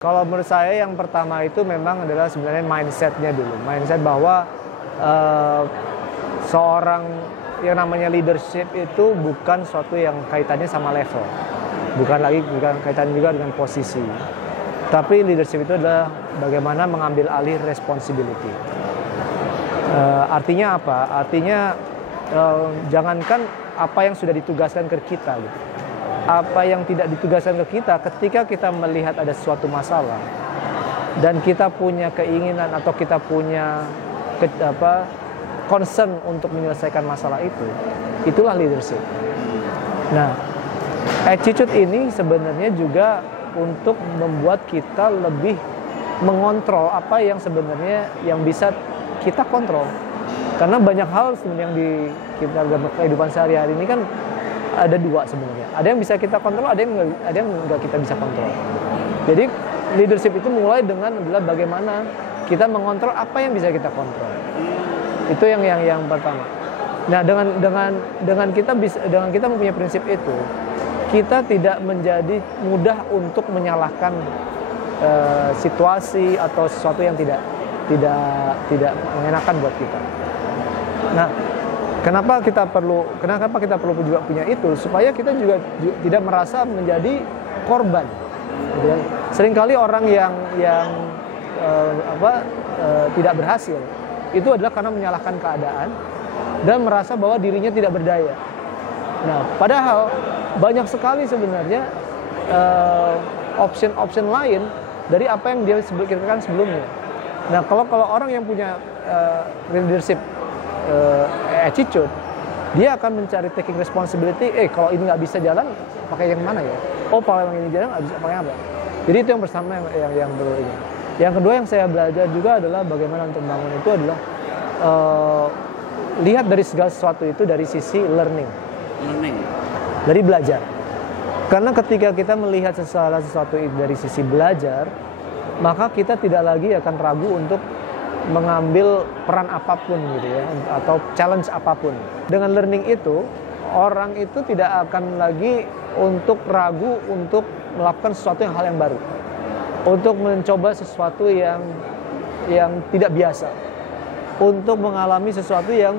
Kalau menurut saya yang pertama itu memang adalah sebenarnya mindset-nya dulu. Mindset bahwa seorang yang namanya leadership itu bukan suatu yang kaitannya sama level. Bukan kaitannya juga dengan posisi. Tapi leadership itu adalah bagaimana mengambil alih responsibility. Artinya apa? Artinya jangankan apa yang sudah ditugaskan ke kita gitu. Apa yang tidak ditugaskan ke kita, ketika kita melihat ada suatu masalah dan kita punya keinginan atau kita punya concern untuk menyelesaikan masalah itu, itulah leadership. Nah, attitude ini sebenarnya juga untuk membuat kita lebih mengontrol apa yang sebenarnya yang bisa kita kontrol. Karena banyak hal sebenarnya yang di kita kehidupan sehari-hari ini kan ada dua sebenarnya. Ada yang bisa kita kontrol, ada yang nggak kita bisa kontrol. Jadi leadership itu mulai dengan adalah bagaimana kita mengontrol apa yang bisa kita kontrol. Itu yang pertama. Nah, dengan kita mempunyai prinsip itu, kita tidak menjadi mudah untuk menyalahkan situasi atau sesuatu yang tidak mengenakan buat kita. Nah, kenapa kita perlu juga punya itu, supaya kita juga tidak merasa menjadi korban. Gitu kan? Seringkali orang yang tidak berhasil itu adalah karena menyalahkan keadaan dan merasa bahwa dirinya tidak berdaya. Nah, padahal banyak sekali sebenarnya option lain dari apa yang dia pikirkan sebelumnya. Nah, kalau orang yang punya leadership attitude, dia akan mencari taking responsibility. Kalau ini nggak bisa jalan, pakai yang mana ya? Kalau yang ini jalan nggak bisa, pakai apa? Jadi itu yang pertama yang perlu ini. Yang kedua yang saya belajar juga adalah bagaimana untuk membangun itu adalah lihat dari segala sesuatu itu dari sisi learning, dari belajar. Karena ketika kita melihat sesuatu itu dari sisi belajar, maka kita tidak lagi akan ragu untuk mengambil peran apapun gitu ya, atau challenge apapun. Dengan learning itu, orang itu tidak akan lagi untuk ragu untuk melakukan sesuatu hal yang baru, untuk mencoba sesuatu yang tidak biasa, untuk mengalami sesuatu yang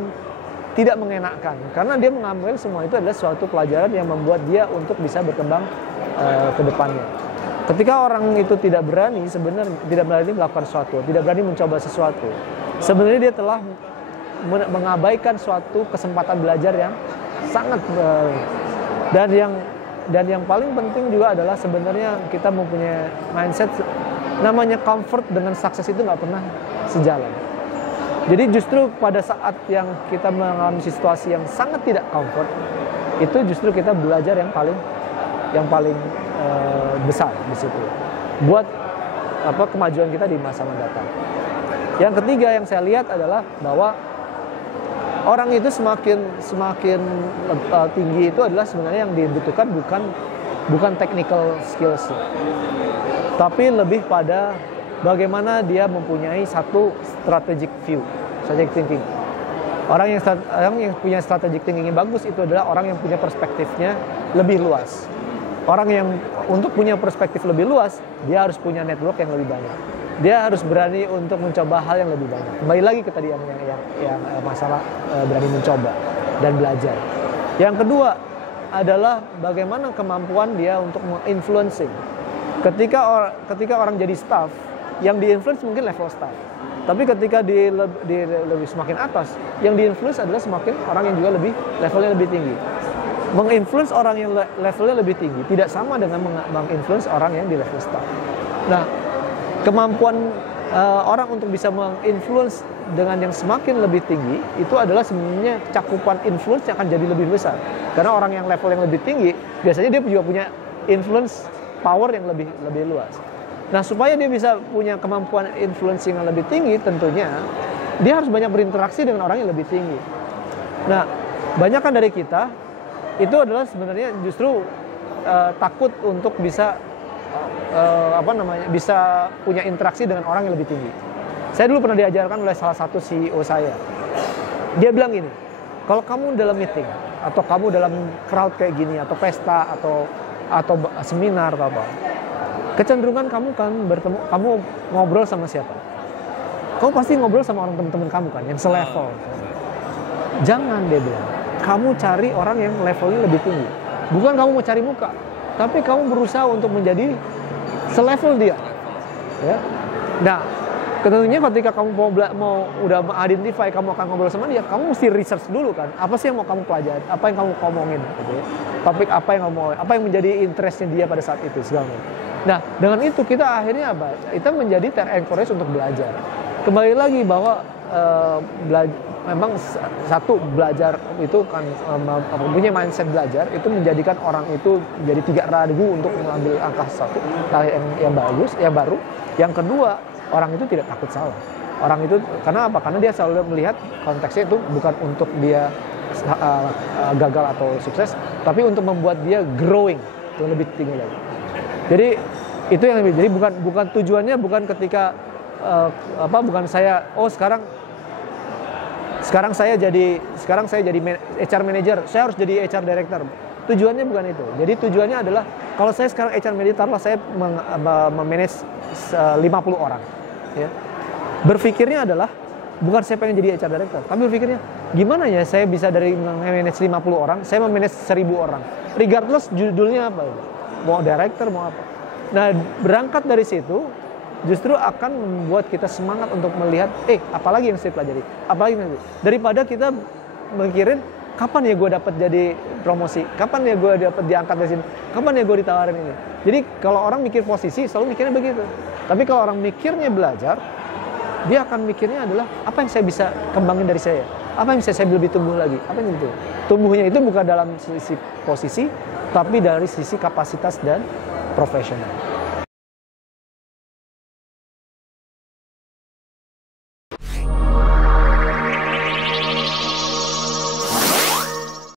tidak mengenakan, karena dia mengambil semua itu adalah suatu pelajaran yang membuat dia untuk bisa berkembang ke depannya. Ketika orang itu tidak berani melakukan sesuatu, tidak berani mencoba sesuatu, sebenarnya dia telah mengabaikan suatu kesempatan belajar yang sangat dan yang paling penting juga adalah sebenarnya kita mempunyai mindset namanya comfort dengan sukses itu nggak pernah sejalan. Jadi justru pada saat yang kita mengalami situasi yang sangat tidak comfort, itu justru kita belajar yang paling besar di situ buat kemajuan kita di masa mendatang. Yang ketiga yang saya lihat adalah bahwa orang itu semakin tinggi itu adalah sebenarnya yang dibutuhkan bukan technical skills, tapi lebih pada bagaimana dia mempunyai satu strategic thinking. Orang yang punya strategic thinking yang bagus itu adalah orang yang punya perspektifnya lebih luas. Orang yang untuk punya perspektif lebih luas, dia harus punya network yang lebih banyak. Dia harus berani untuk mencoba hal yang lebih banyak. Kembali lagi ke tadi yang masalah berani mencoba dan belajar. Yang kedua adalah bagaimana kemampuan dia untuk menginfluencing. Ketika orang jadi staff, yang diinfluence mungkin level staff. Tapi ketika di lebih semakin atas, yang diinfluence adalah semakin orang yang juga levelnya lebih tinggi. Menginfluence orang yang levelnya lebih tinggi tidak sama dengan menginfluence orang yang di level staff. Nah, kemampuan orang untuk bisa menginfluence dengan yang semakin lebih tinggi itu adalah sebenarnya cakupan influence yang akan jadi lebih besar. Karena orang yang level yang lebih tinggi biasanya dia juga punya influence power yang lebih luas. Nah, supaya dia bisa punya kemampuan influencing yang lebih tinggi, tentunya dia harus banyak berinteraksi dengan orang yang lebih tinggi. Nah, banyak kan dari kita itu adalah sebenarnya justru takut untuk bisa bisa punya interaksi dengan orang yang lebih tinggi. Saya dulu pernah diajarkan oleh salah satu CEO saya. Dia bilang gini, kalau kamu dalam meeting atau kamu dalam crowd kayak gini atau pesta atau seminar atau apa, kecenderungan kamu kan bertemu, kamu ngobrol sama siapa? Kamu pasti ngobrol sama orang teman-teman kamu kan, yang selevel. Jangan, dia bilang, kamu cari orang yang levelnya lebih tinggi. Bukan kamu mau cari muka, tapi kamu berusaha untuk menjadi selevel dia. Ya. Nah, tentunya ketika kamu mau udah identify kamu akan ngobrol sama dia, kamu mesti research dulu kan. Apa sih yang mau kamu pelajari? Apa yang kamu ngomongin? Gitu ya. Topik apa yang kamu mau? Apa yang menjadi interestnya dia pada saat itu segala macam. Nah, dengan itu kita akhirnya apa? Kita menjadi ter-encourage untuk belajar. Kembali lagi bahwa memang satu belajar itu kan punya mindset belajar itu menjadikan orang itu jadi tidak ragu untuk mengambil angka satu yang bagus, yang baru. Yang kedua, orang itu tidak takut salah. Orang itu karena apa? Karena dia selalu melihat konteksnya itu bukan untuk dia gagal atau sukses, tapi untuk membuat dia growing itu lebih tinggi lagi. Jadi itu yang lebih. Jadi bukan tujuannya bukan ketika bukan saya sekarang saya jadi HR manager, saya harus jadi HR director. Tujuannya bukan itu. Jadi tujuannya adalah kalau saya sekarang HR manager, taruhlah saya memanage 50 orang. Ya. Berpikirnya adalah bukan saya pengen jadi HR director, tapi berpikirnya gimana ya saya bisa dari memanage 50 orang, saya memanage 1000 orang. Regardless judulnya apa, mau director mau apa. Nah, berangkat dari situ justru akan membuat kita semangat untuk melihat, apalagi yang saya pelajari, apalagi nanti. Daripada kita mikirin, kapan ya gue dapat jadi promosi, kapan ya gue dapat diangkat dari sini, kapan ya gue ditawarin ini. Jadi kalau orang mikir posisi, selalu mikirnya begitu. Tapi kalau orang mikirnya belajar, dia akan mikirnya adalah, apa yang saya bisa kembangin dari saya? Apa yang bisa saya lebih tumbuh lagi? Apa yang itu? Tumbuhnya itu bukan dalam sisi posisi, tapi dari sisi kapasitas dan profesional.